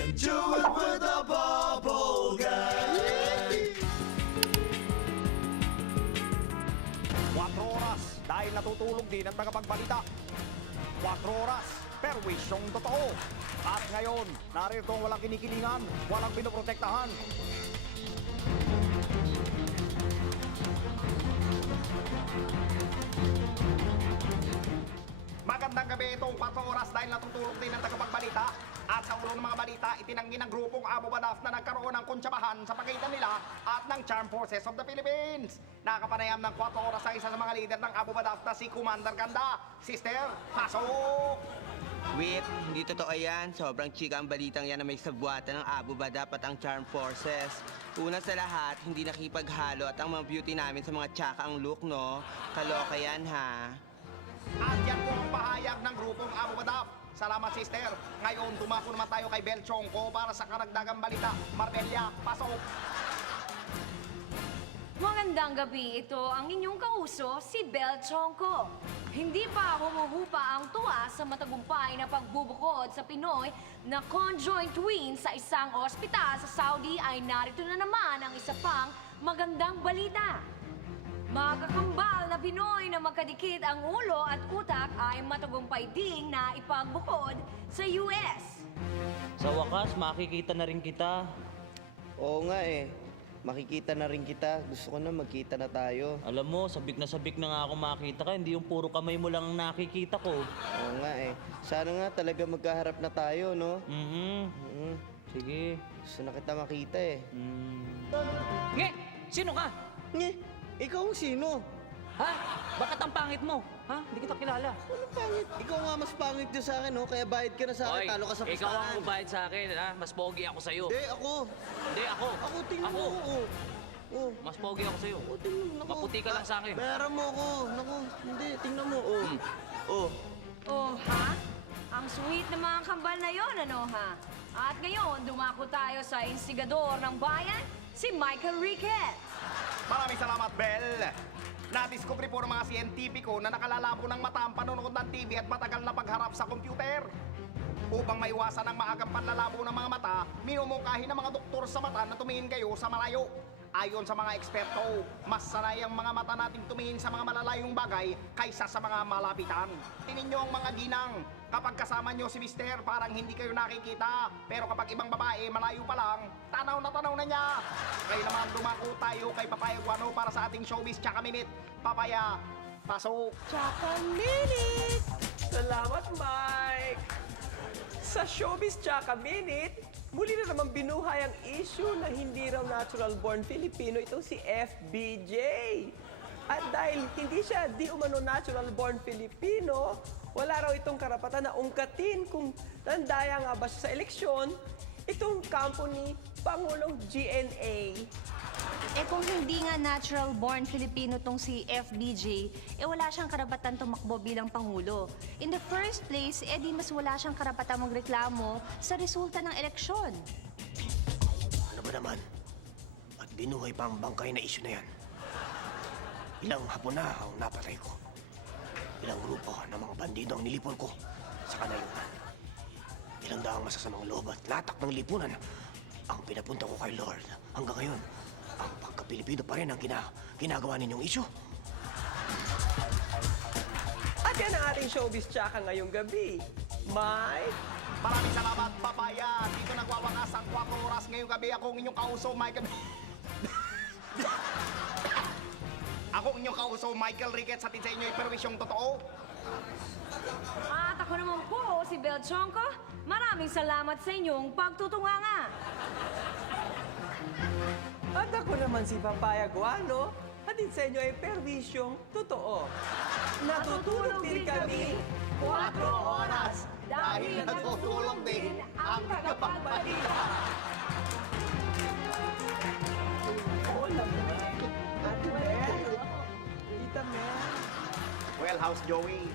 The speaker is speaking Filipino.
can do it with a bubble gang. 4 oras dahil natutulog din ang tagapagbalita. 4 oras, perwisyong totoo. At ngayon, narito ang walang kinikilingan, walang pinoprotektahan. Magandang gabi itong 4 oras dahil natutulog din ang tagapagbalita. At sa ulo ng mga balita, itinanggi ng grupong Abu Badaf na nagkaroon ng kuntsabahan sa pagitan nila at ng Charmed Forces of the Philippines. Nakapanayam ng 4 oras ang isa sa mga leader ng Abu Badaf na si Commander Ganda. Sister, pasok! Wait, hindi totoo yan. Sobrang chika ang balitang yan na may sabwatan ng Abu Badaf at ang Charmed Forces. Una sa lahat, hindi nakipaghalo at ang mga beauty namin sa mga tsaka ang look, no? Kaloka yan, ha? At yan po ang pahayag ng grupong Abu Badaf. Salamat, sister. Ngayon, dumako naman tayo kay Bel Chongko para sa karagdagang balita. Marbella, pasok! Magandang gabi, ito ang inyong kauso, si Bel Chongko. Hindi pa humuhupa ang tuwa sa matagumpay na pagbubukod sa Pinoy na conjoined twin sa isang ospital sa Saudi ay narito na naman ang isa pang magandang balita. Magkakambal na Pinoy na magkadikit ang ulo at utak ay matagumpay ding na ipagbukod sa US. Sa wakas, makikita na rin kita. Oo nga eh. Makikita na rin kita. Gusto ko na magkita na tayo. Alam mo, sabik na nga ako makita ka. Hindi yung puro kamay mo lang ang nakikita ko. Oo nga eh. Sana nga talaga magkaharap na tayo, no? Sige. Gusto na kita makita eh. Nge! Sino ka? Ikaw ang sino? Ha? Bakit ang pangit mo? Ha? Hindi kita kilala. Anong pangit? Ikaw nga mas pangit yun sa akin, no? Kaya bayad ka na sa akin, talo ka sa ikaw ang pustahan. magbayad sa akin, ha? Mas pogi ako sa'yo. Hindi, ako. Hindi, ako. Ako, tingnan mo. Oh. Mas pogi ako sa'yo. Oh, tingnan mo. Naku. Maputi ka lang sa akin. Bayaran mo ako. Naku, hindi. Tingnan mo. Oh. Oh. Oh, ha? Ang sweet na mga kambal na yon, ano ha? At ngayon, dumako tayo sa instigador ng bayan, si Michael Riquez. Maraming salamat, Bel. Nadiskubre po ng mga siyentipiko na nakalalabo ng mata ang panonood ng TV at matagal na pagharap sa computer. Upang maiwasan ang maagang panlalabo ng mga mata, minumungkahi ng mga doktor sa mata na tumingin kayo sa malayo. Ayon sa mga eksperto, mas sanay ang mga mata nating tumingin sa mga malalayong bagay kaysa sa mga malapitan. Tingin nyo ang mga ginang. Kapag kasama nyo si Mister, parang hindi kayo nakikita. Pero kapag ibang babae, malayo pa lang, tanaw na niya. Kaya naman dumako tayo kay Papaya Guano para sa ating showbiz tsaka minute. Papaya, pasok! Tsaka Minute! Salamat, Mike! Sa Showbiz Tsaka Minute, muli na naman binuhay ang issue na hindi raw natural-born Filipino itong si FBJ. At dahil hindi siya di umano natural-born Filipino, wala raw itong karapatan na ungkatin kung nandaya nga ba siya sa eleksyon itong kampo ni Pangulong GNA. Eh kung hindi nga natural-born Filipino tong si FBJ, wala siyang karapatan tumakbo bilang Pangulo. In the first place, di mas wala siyang karapatan magreklamo sa resulta ng eleksyon. Ano ba naman? At binuhay pa ang bangkay na isyu na yan. Ilang hapon na ang napatay ko. Ilang grupo ng mga bandido ang nilipon ko sa kanayunan. Ilang daang masasamang loob at latak ng lipunan ang pinapunta ko kay Lord. Hanggang ngayon, ang pagka-Pilipino pa rin ang ginagawa ninyong isyu. At yan ang ating Showbiz Tsaka ngayong gabi. Mike? Maraming salamat, Papaya. Dito nagwawakas ang 4 oras ngayong gabi. Ako ang inyong kauso, Michael... Ako ang inyong kauso, Michael Riquez. Sa sa inyo ay perwisyong totoo. At ako naman po, si Bel Chongko. Maraming salamat sa inyong pagtutunganga. At ako naman si Papaya Guano. Hatid sa inyo ay perwisyong totoo. Natutulog din kami 4 oras dahil natutulog din ang tagapagbalita. Oo naman. Ate Mel. Tita Mel. Well, how's Joey?